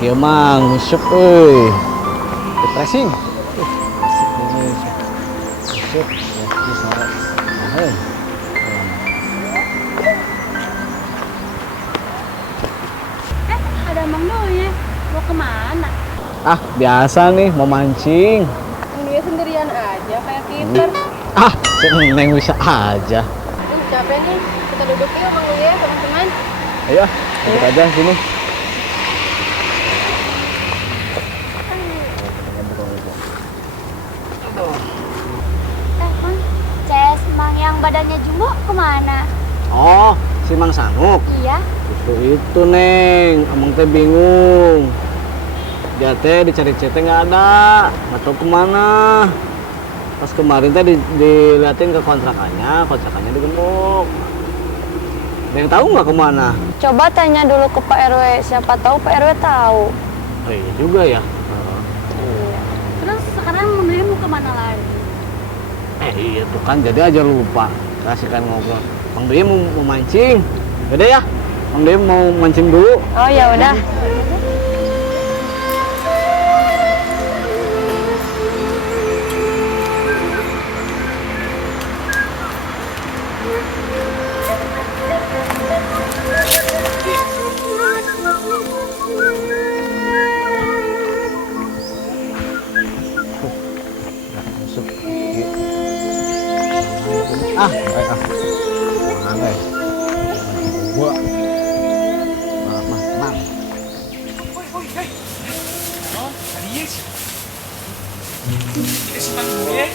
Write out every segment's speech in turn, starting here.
kieu mah nguseup euy. Refreshing. Nguseup ya bisa. Nah, ada Mang Doye. Mau kemana? ah, biasa nih mau mancing. Mang Doye sendirian aja kayak Peter. Ah, si Neng bisa aja. Capek nih. Kita duduk yuk Mang Doye teman-teman. Ayo, duduk aja sini. Mang, Ces, Mang yang badannya jumbo kemana? Oh, si Mang Sanuk. Iya. Itu Neng, Amang teh bingung. Dia teh dicari-cari teh nggak ada, nggak tahu kemana. Pas kemarin teh diliatin ke kontrakannya digembok. Ada yang tahu nggak kemana? Coba tanya dulu ke Pak RW, siapa tahu Pak RW tahu. Oh iya juga ya. Iya. Terus sekarang Mang Doye mau kemana lagi? Iya tuh kan, jadi aja lupa. Kasihkan ngobrol. Mang Doye mau mancing. Yaudah ya, Mang Doye mau mancing dulu. Oh ya udah. Masuk. Baik ah. Jangan deh. Gua. Mah, tenang. Ini si Mang Doye.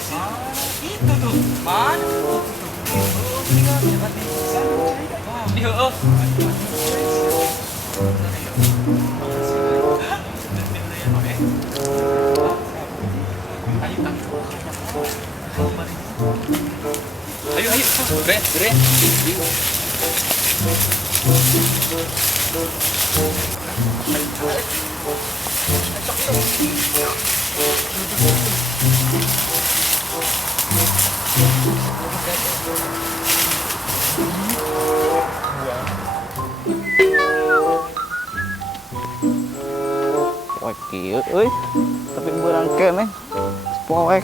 Itu tuh, man. Iya, ayo, bre. Poek kieu euy. Tapi beurang keneh. Poek.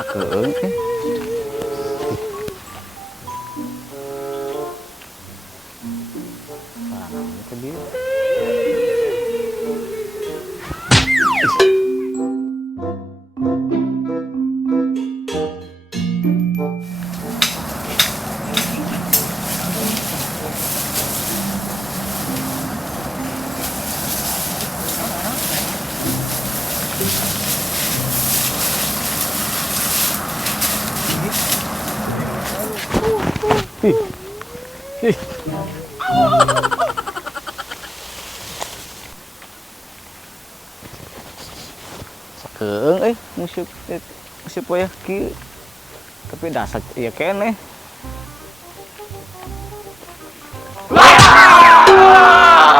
Sakeung teh. Parang teh dia. Ih. Sakeung euy, musik poek kieu. Tapi dasar ieu keneh.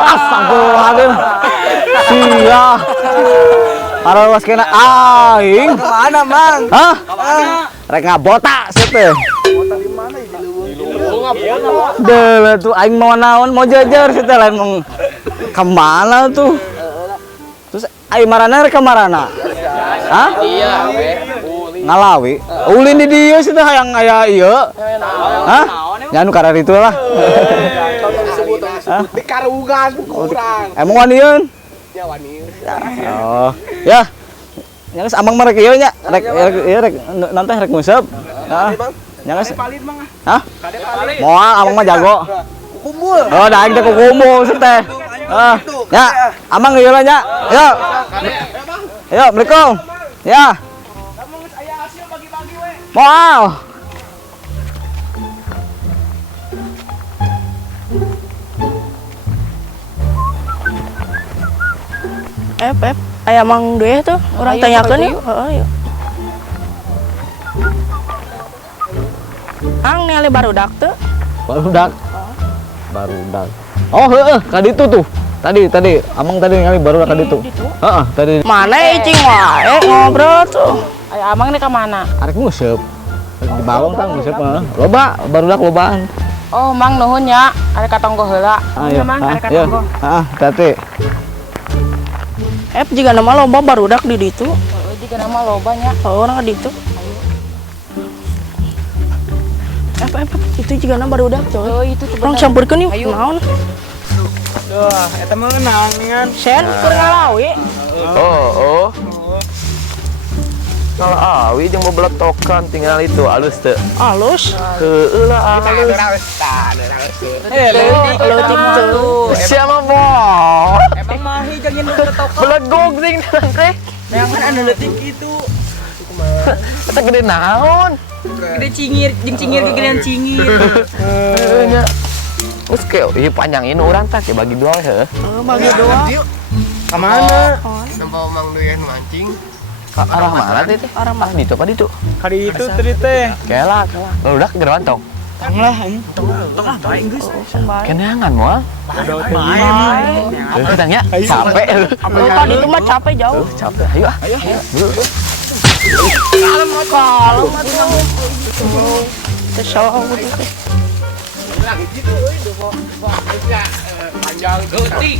Astagfirullahaladzim. Sia. Parawas kena aing. Kemana, Mang? Hah? Rek ngabota sih teh. Deh, tuh aing mau naon, mau jajar sih teh lain mau kemana tuh? Terus aing marana rek marana? Hah? Iya, Ngalawi. Ulin di dieu sih teh hayang aya ieu. Hah? Ya nu karar itu lah. disebut di Karugan kurang. Emang waniun? Ya wani. Oh, ya. Nyages amang mah rek ieu nya. Rek nanti rek nguseup. Heeh. Nyages. Palin Mang. Hah? Kade palin. Moal amang mah jago. Kumpul. Oh, da aing teh kukumpul sih teh. Ya, amang ieu lah nya. Yo. Yo, Assalamualaikum. Ya. Kamu geus aya hasil bagi-bagi we. Moal. Aya Mang Doye tuh, orang tanyakeun yuk. Heeh, yuk. Ang ningali barudak tuh. Barudak. Barudak. Oh, heeh, ka ditu tuh. Tadi amang tadi ningali barudak ka ditu. Heeh, tadi. Mana icing wae ngobrol tuh. Aya Amang nih ke mana? Arek nguseup. Di balong kan nguseup mah. Loba, barudak lobaan. Oh, Mang nuhun nya. Are katonggo heula. Ayo, Mang, ada kata ya. gua. Tati. Jika nama loba barudak di ditu. Jika nama loba nya. Orang di ditu. Itu jika nama barudak coy. Itu orang campurkeun yuk. Naon? Duh, eta meunang ningan. Sen keur ngalawi. Oh. Kalau awi jeung bebeletokan tinggal itu halus teu. Halus. Heueuh lah halus. Leutik teu. Siapa boh? Emang mahi jeung yen betokan. Belegog ning teh. Neangan anu leutik kitu. Eta gede naon? Gede cingir, jeung cingir gegedean cingir. Heueuh nya. Geus ke ieu panjangin urang teh ke bagi dua heuh. Bagi dua. Ka mana? Nampak Mang Doyan mancing. Ka arah mana teh? Arah mana ditu ka ditu? Kali itu tadi teh. Kela. Barudak gedean tong. Tong lah anjing. Tong lah bae geus. Keneangan moal. Bae. Heuh tanya capek. Tadi itu mah capek jauh. Capek. Ayo ah. Ayo. Kalem atuh. Kesel aku tuh.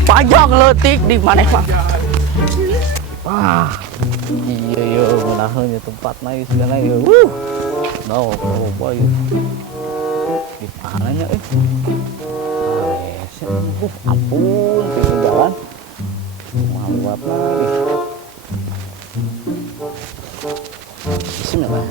Panjang leutik di mana mah? Wah. Iya yo, menahan ya tempat naik segala yo. Nah, apa yo. Di mana nya ampun, ke jalan. Mawat lagi. Bismillah.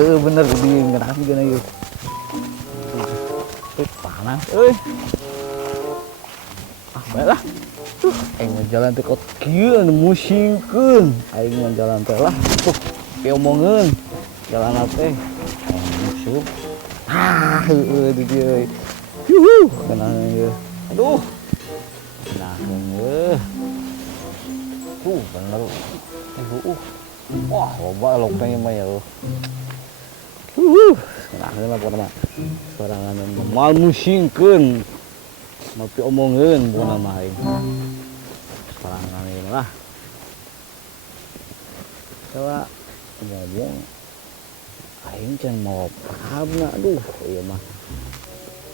Bener di ngeras gana yuk. Panas, baiklah. Aing mah jalan teh kot kieu anu musingkeun. Aing mah jalan teh lah. Piomongeun. Jalan teh. Musuh. Heueuh di dieu. Kana ieu. Aduh. Nah, bener. Wah, loba loknya mah ya. Nah, pokoknya sorangan mal musingkeun. Mapi omongeun bukan nama aing. Sorangan ini lah. Coba ngomong aing can mau pahamna. Aduh, ieu mah.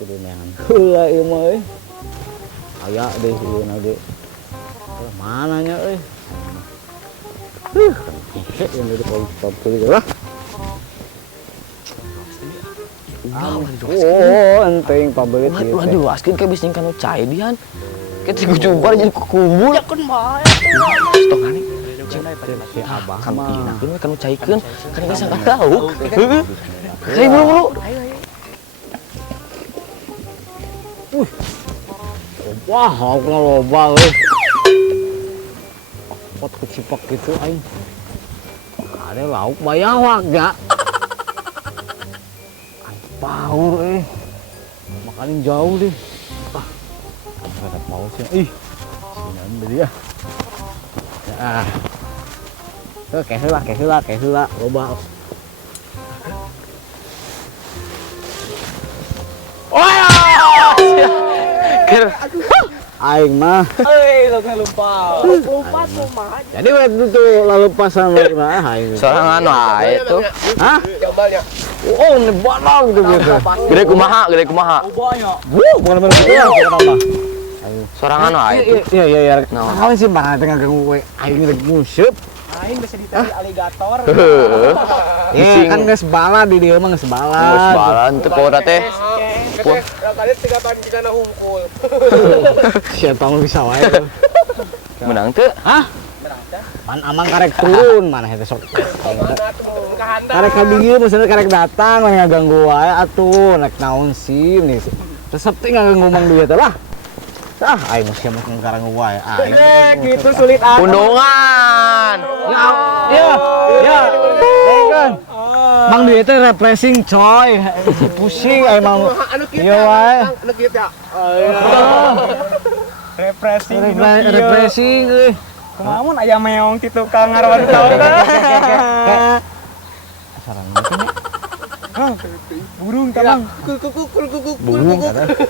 Kudu neangan heula ieu mah euy. Aya deui ieu na ge. Mana nya euy? Yang dari pabrik lah. Oh, enteng pabrik Lu jelaskeun ke bising kanu cai dian. Kita kucubar jadi kukumbul. Ya kan bae. Stok ani. si abah Kan mah. ieu kanu caikeun. Kan geus sangka tahu. Hei bulu. Wah, laukna loba euy. Pot kecipak gitu aing. Ada lauk bayawak ya. Aing paur makanin jauh deh. Ada pausnya. Sinan deui ya. Tuh kayak heula loba. Aing mah. Lupa. Lupa tuh mah. Jadi waktu itu lalu pasan laukna aing. Sorangan wae tuh. Hah? Oh, ini banang gitu gitu. Gede kumaha? Ubanya. Bukan bener gitu ya, kenapa? Sorangan wae tuh. Iya. Naon? Kali sih mah tengah ganggu gue. Aing rek museup. Aing bisa ditari aligator. Heueuh. Ya kan geus bala di dieu mah geus bala. Geus balan teu pora teh. Wah, Kali 3 tahun kita hungkul. Sia tahu bisa wae. Tuh. menang teu? Hah? Man amang karek turun mana eta sok. Karek ka dieu maksudna karek datang mana ngaganggu wae atuh naik naon sih nih. Resep teh ngaganggu mang duit teh lah. Aing mah sia mah ngkarang wae. Gitu sulit ah. Undungan. Ya. Kan. Mang duit teh refreshing coy. Pusing aing mah. Iya wae. Refreshing. Refreshing euy. Kumaha aya meong ti tukang ngarawat tahu kan. Sarang gitu nya. Burung tamang. Burung.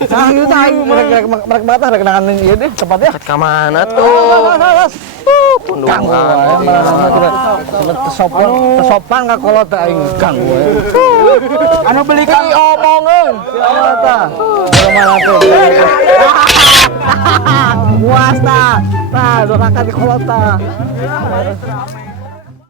Sah itu tah merek batah rek nangan ieu deh tepatnya. Kat ka mana tuh? Pundung Kang tesopan ka kolot teh aing kang we. Anu beli kang omongeun. Siapa tah? Mana tuh? Puas tah. Tah dorakan di kolot tah.